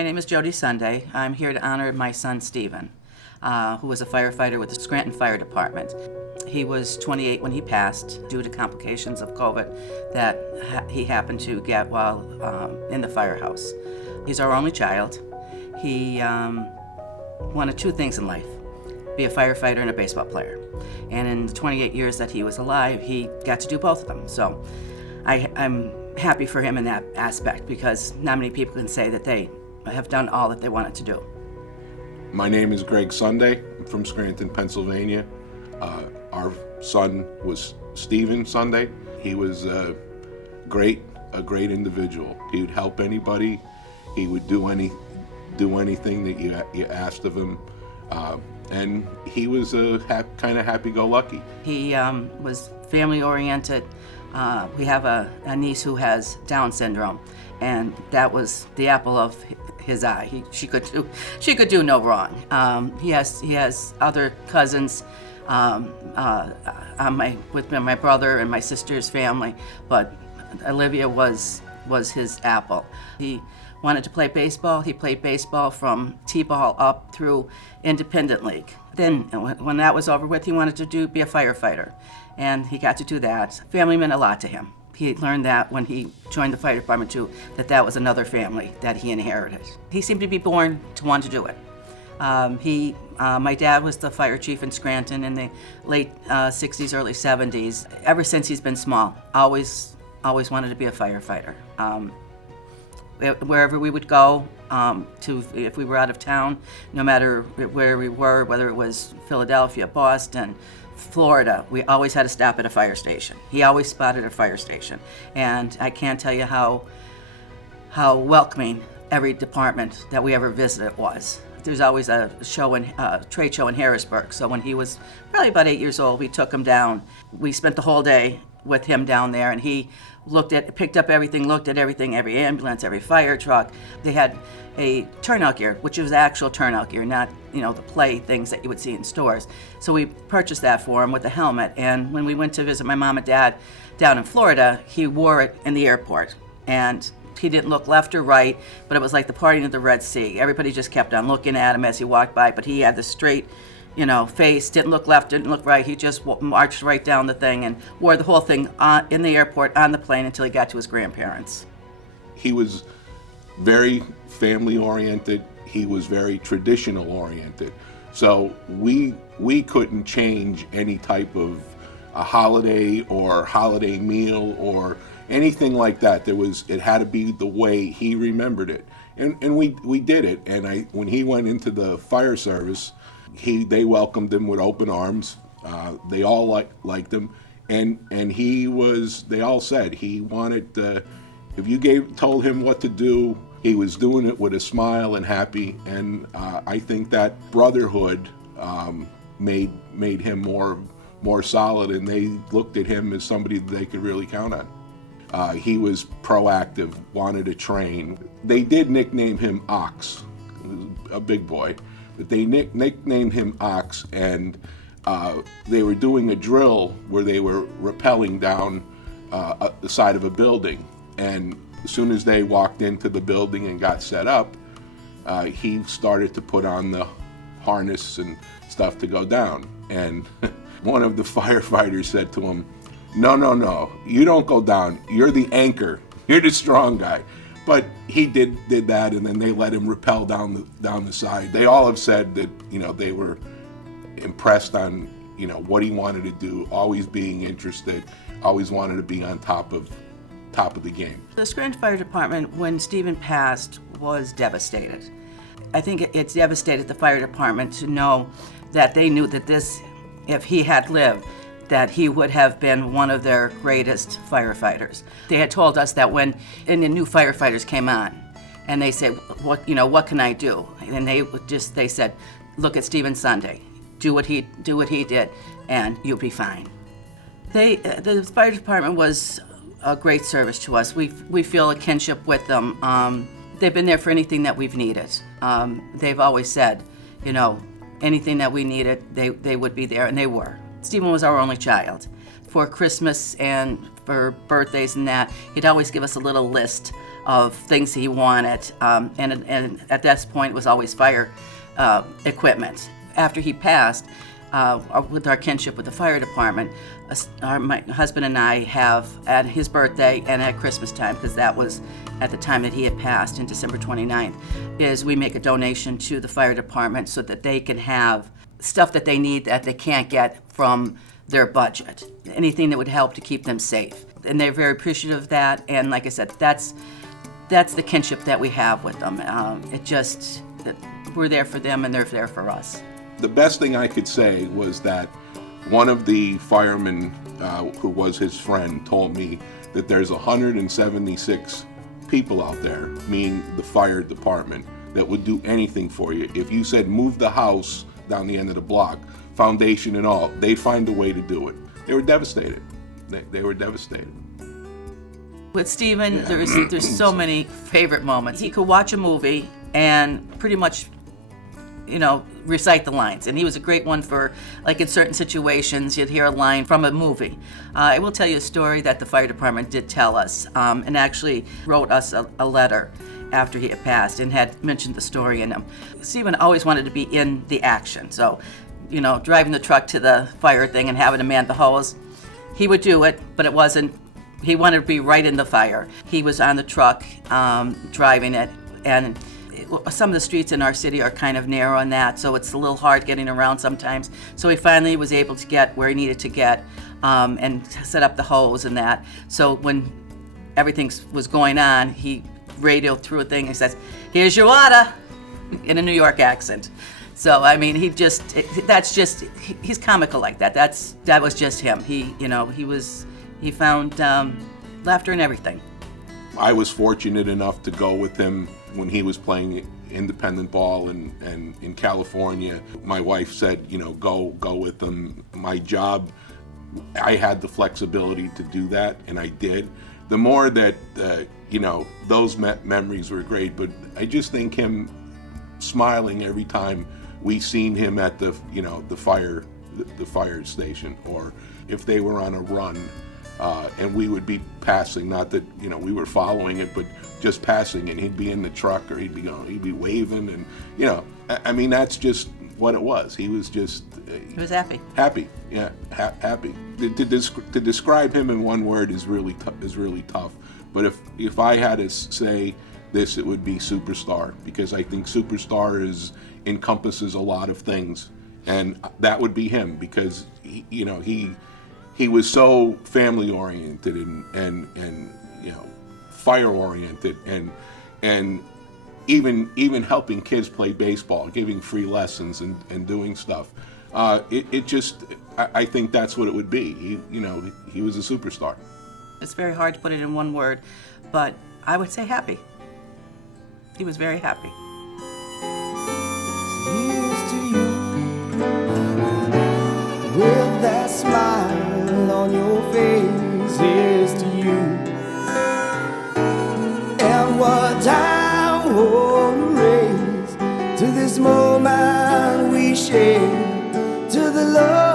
My name is Jody Sunday. I'm here to honor my son, Stephen, who was a firefighter with the Scranton Fire Department. He was 28 when he passed due to complications of COVID that he happened to get while in the firehouse. He's our only child. He wanted two things in life: be a firefighter and a baseball player. And in the 28 years that he was alive, he got to do both of them. So I'm happy for him in that aspect, because not many people can say that they have done all that they wanted to do. My name is Greg Sunday. I'm from Scranton, Pennsylvania. Our son was Stephen Sunday. He was a great individual. He would help anybody. He would do anything that you asked of him. And he was kind of happy-go-lucky. He was family-oriented. We have a niece who has Down syndrome, and that was the apple of his eye. She could do no wrong. He has other cousins with my brother and my sister's family, but Olivia was his apple. He wanted to play baseball. He played baseball from T-ball up through Independent League. Then when that was over with, he wanted to be a firefighter, and he got to do that. Family meant a lot to him. He learned that when he joined the fire department too, that was another family that he inherited. He seemed to be born to want to do it. My dad was the fire chief in Scranton in the late 60s, early 70s. Ever since he's been small, always wanted to be a firefighter. Wherever we would go, if we were out of town, no matter where we were, whether it was Philadelphia, Boston, Florida, we always had to stop at a fire station. He always spotted a fire station. And I can't tell you how welcoming every department that we ever visited was. There's always a trade show in Harrisburg. So when he was probably about 8 years old, we took him down. We spent the whole day with him down there, and he picked up everything, looked at everything, every ambulance, every fire truck. They had a turnout gear, which was actual turnout gear, not the play things that you would see in stores. So we purchased that for him with a helmet. And when we went to visit my mom and dad down in Florida, he wore it in the airport. And he didn't look left or right, but it was like the parting of the Red Sea. Everybody just kept on looking at him as he walked by, but he had the straight face, didn't look left, didn't look right. He just marched right down the thing and wore the whole thing in the airport, on the plane, until he got to his grandparents. He was very family-oriented. He was very traditional-oriented. So we couldn't change any type of a holiday or holiday meal or anything like that. It had to be the way he remembered it. And we did it. And when he went into the fire service, they welcomed him with open arms. They all liked him, and they all said he wanted, if you told him what to do, he was doing it with a smile and happy. And I think that brotherhood made him more solid, and they looked at him as somebody that they could really count on. He was proactive, wanted to train. They did nickname him Ox, a big boy. But they nicknamed him Ox, and they were doing a drill where they were rappelling down the side of a building. And as soon as they walked into the building and got set up, he started to put on the harness and stuff to go down. And one of the firefighters said to him, No, you don't go down. You're the anchor. You're the strong guy. But he did that, and then they let him rappel down the side. They all have said that they were impressed on what he wanted to do, always being interested, always wanted to be on top of the game. The Scranton Fire Department, when Stephen passed, was devastated. I think it's devastated the fire department to know that they knew that if he had lived, that he would have been one of their greatest firefighters. They had told us that when the new firefighters came on, and they said, what can I do? And they said, look at Stephen Sunday, do what he did, and you'll be fine. The fire department was a great service to us. We feel a kinship with them. They've been there for anything that we've needed. They've always said, anything that we needed, they would be there, and they were. Stephen was our only child. For Christmas and for birthdays and that, he'd always give us a little list of things he wanted, and at this point it was always fire equipment. After he passed, with our kinship with the fire department, my husband and I have, at his birthday and at Christmas time, because that was at the time that he had passed in December 29th, is we make a donation to the fire department so that they can have stuff that they need that they can't get from their budget. Anything that would help to keep them safe. And they're very appreciative of that, and like I said, that's the kinship that we have with them. We're there for them and they're there for us. The best thing I could say was that one of the firemen who was his friend told me that there's 176 people out there, meaning the fire department, that would do anything for you. If you said move the house down the end of the block, foundation and all, they'd find a way to do it. They were devastated. They were devastated. With Stephen, there's so many favorite moments. He could watch a movie and pretty much, recite the lines. And he was a great one for, like in certain situations, you'd hear a line from a movie. I will tell you a story that the fire department did tell us, and actually wrote us a letter after he had passed and had mentioned the story in him. Stephen always wanted to be in the action. So, driving the truck to the fire thing and having to man the hose, he would do it, but it wasn't, he wanted to be right in the fire. He was on the truck, driving it, and some of the streets in our city are kind of narrow in that, so it's a little hard getting around sometimes. So he finally was able to get where he needed to get, and set up the hose and that. So when everything was going on, he radioed through a thing and says, "Here's your water," in a New York accent. So I mean, he's comical like that. That was just him. He found laughter in everything. I was fortunate enough to go with him when he was playing independent ball and in California. My wife said, go with him. My job, I had the flexibility to do that, and I did. The more that, those memories were great, but I just think him smiling every time we seen him at the fire station, or if they were on a run, and we would be passing, not that we were following it, but just passing, and he'd be in the truck, or he'd be waving, and I mean, that's just what it was. He was just he was happy. Happy, yeah, happy. To describe him in one word is really tough. But if I had to say this, it would be superstar, because I think superstar encompasses a lot of things, and that would be him, because he was so family oriented and fire oriented, and even helping kids play baseball, giving free lessons and doing stuff. I think that's what it would be. He was a superstar. It's very hard to put it in one word, but I would say happy. He was very happy. Here's to you, with that smile on your face. Here's to you, and what I won't raise to this moment we share, to the love